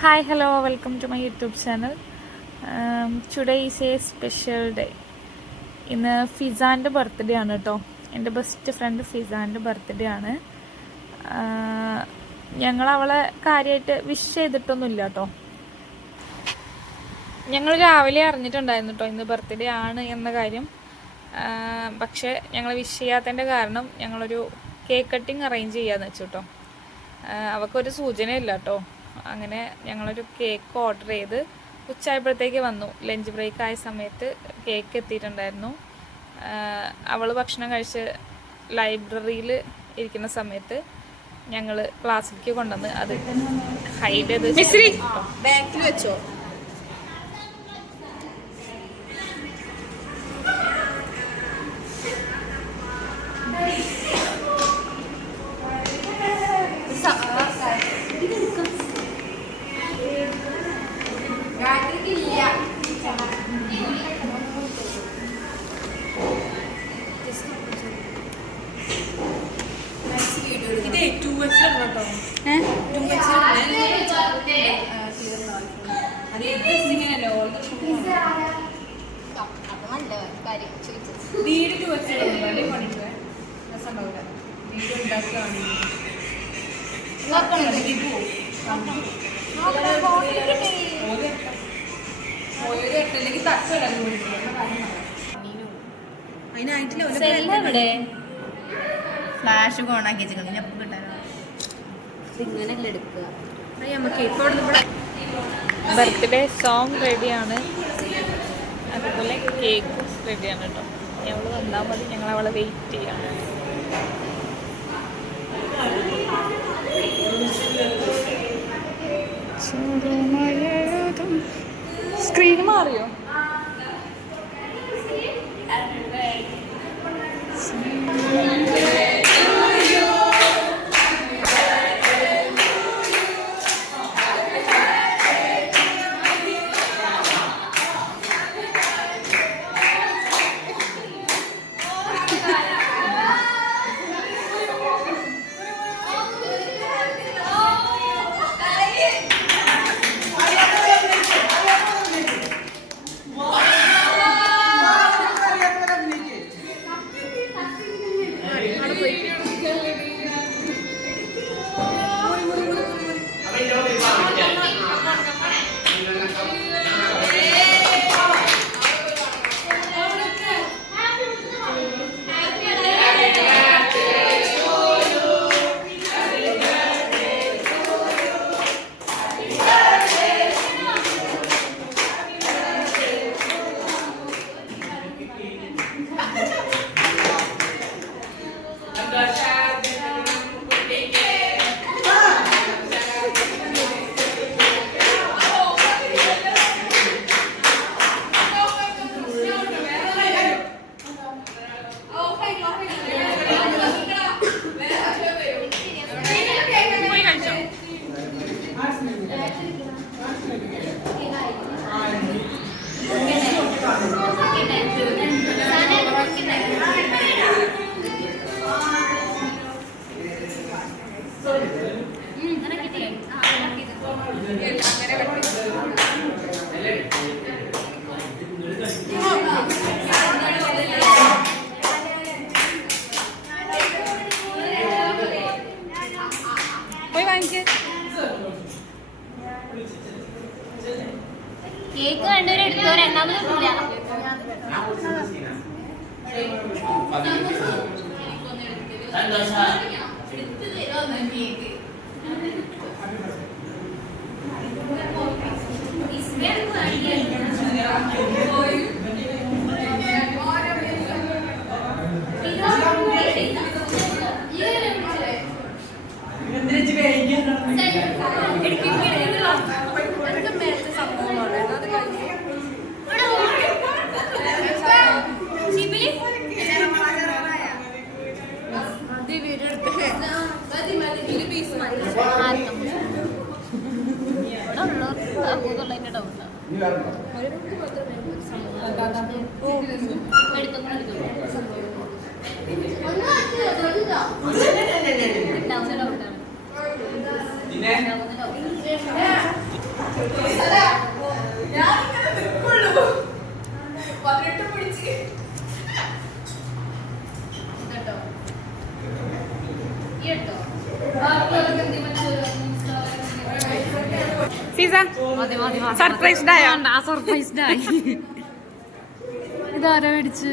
Hi, hello, welcome to my YouTube channel. Today is a special day. ഇന്ന് ഫിസാൻ്റെ birthday ആണ് കേട്ടോ. എൻ്റെ best friend ഫിസാൻ്റെ birthday ആണ്. ഞങ്ങൾ അവളെ കാര്യമായിട്ട് വിഷ് ചെയ്തിട്ടൊന്നുമില്ല കേട്ടോ. ഞങ്ങൾ രാവിലെ അറിഞ്ഞിട്ടുണ്ടായിരുന്നു കേട്ടോ ഇന്ന് ബർത്ത്ഡേ ആണ് എന്ന കാര്യം. പക്ഷേ ഞങ്ങൾ വിഷ് ചെയ്യാത്തതിൻ്റെ കാരണം ഞങ്ങളൊരു കേക്ക് കട്ടിങ് അറേഞ്ച് ചെയ്യാമെന്ന് വെച്ചു കേട്ടോ. അവൾക്കൊരു സൂചനയില്ല കേട്ടോ. അങ്ങനെ ഞങ്ങളൊരു കേക്ക് ഓർഡർ ചെയ്ത് ഉച്ചയായപ്പോഴത്തേക്ക് വന്നു. ലഞ്ച് ബ്രേക്ക് ആയ സമയത്ത് കേക്ക് എത്തിയിട്ടുണ്ടായിരുന്നു. അവൾ ഭക്ഷണം കഴിച്ച് ലൈബ്രറിയിൽ ഇരിക്കുന്ന സമയത്ത് ഞങ്ങൾ ക്ലാസ്സിലേക്ക് കൊണ്ടുവന്ന് അത് ഹൈഡ് ചെയ്ത് ബാക്കിൽ വെച്ചോ. ഫ്ലാഷ് ഓണാക്കി ബർത്ത്ഡേ സോങ് റെഡിയാണ്, അതുപോലെ കേക്ക് റെഡിയാണ് കേട്ടോ. ഞങ്ങൾ വന്നാൽ മതി, ഞങ്ങൾ അവളെ വെയിറ്റ് ചെയ്യാണ്. സ്ക്രീൻ മാറിയോ? കേക്ക് കണ്ടവരെടുത്തോ, രണ്ടാമത് കിട്ടില്ല. ഫീസ സർപ്രൈസ്ഡ് ആയോ? സർപ്രൈസ്ഡ് ആയി. ഇതാരാ മേടിച്ച്?